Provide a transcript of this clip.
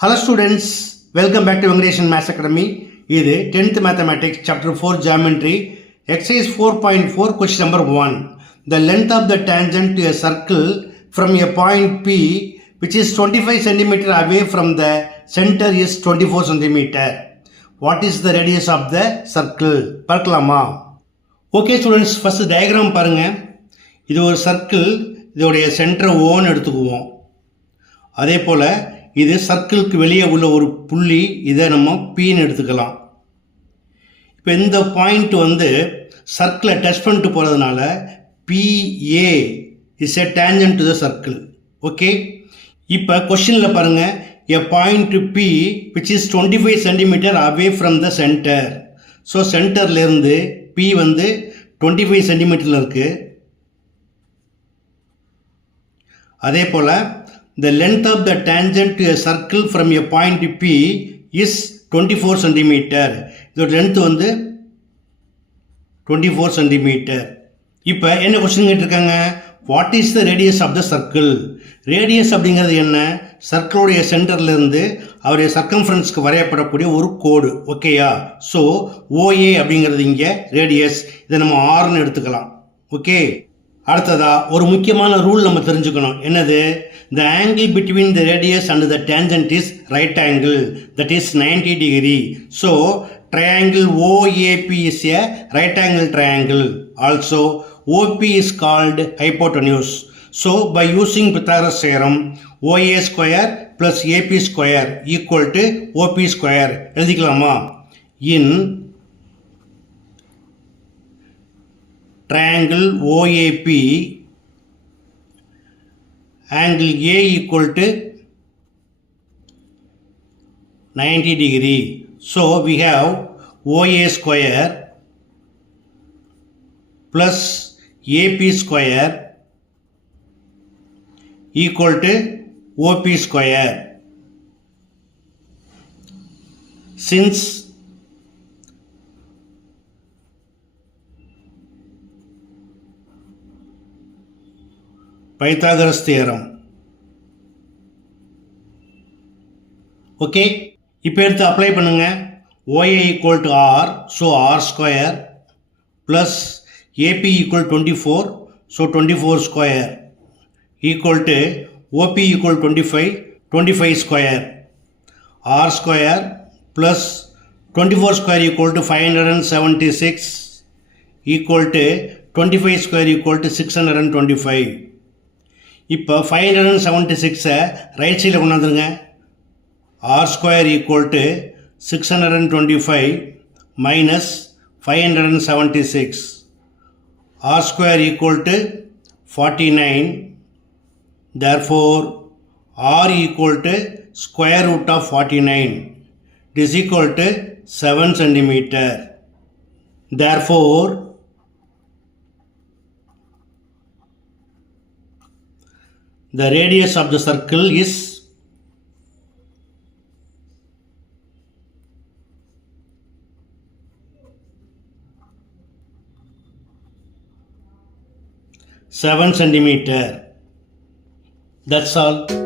Hello students, welcome back to Vengadeshan Maths Academy. இது 10th Mathematics Chapter 4 Geometry Exercise 4.4 Question number 1. The length of the tangent to a circle from a point P which is 25 cm away from the center is 24 cm. What is the radius of the circle? பார்க்கலாமா? Okay students, first diagram பாருங்க. இது ஒரு circle, இதோடைய center O எடுத்துக்குவோம். அதே போல இது சர்க்கிளுக்கு வெளியே உள்ள ஒரு புள்ளி, இதை நம்ம Pன்னு எடுத்துக்கலாம். இப்போ இந்த பாயிண்ட் சர்க்கிளை டச் பண்ணிட்டு போகிறதுனால PA is a tangent to the circle. Okay, இப்போ கொஷினில் பாருங்கள், a point P which is 25 centimetre away from the centre. So சென்டர்லேருந்து P 25 சென்டிமீட்டரில் இருக்குது. அதே போல் the length of the tangent to a circle from a point P is 24 cm. இதோட length 24 cm. இப்போ என்ன கொஸ்டின் கேட்டிருக்காங்க, what is the radius of the circle? radius அப்படிங்கிறது என்ன? சர்க்கிளுடைய சென்டர்லேருந்து அவருடைய சர்க்கம்ஃபரன்ஸ்க்கு வரையப்படக்கூடிய ஒரு கோடு. ஓகேயா? ஸோ OA அப்படிங்கிறது இங்கே ரேடியஸ், இதை நம்ம ஆர்னு எடுத்துக்கலாம். ஓகே, அடுத்ததா ஒரு முக்கியமான ரூல் நம்ம தெரிஞ்சுக்கணும். என்னது? the angle between the radius and the tangent is right angle, that is 90 degree. so triangle OAP is a right angle triangle. also OP is called hypotenuse. so by using Pythagoras theorem, OA square plus AP square equal to OP square எழுதிக்கலாமா? in triangle OAP, angle A equal to 90 degree. So we have OA square plus AP square equal to OP square. Since Pythagoras theorem. Okay, இப்போ எடுத்து அப்ளை பண்ணுங்க. OA equal to R, so R square plus AP equal 24, so 24 square equal to OP equal 25, 25 square. R square plus 24 square equal to 576 equal to 25 square equal to 625. இப்போ 576 right சைடில் கொண்டாந்துருங்க. R square equal to 625 minus 576. R square equal to 49. therefore r equal to square root of 49. it is equal to 7 centimeter. therefore the radius of the circle is 7 centimeter. That's all.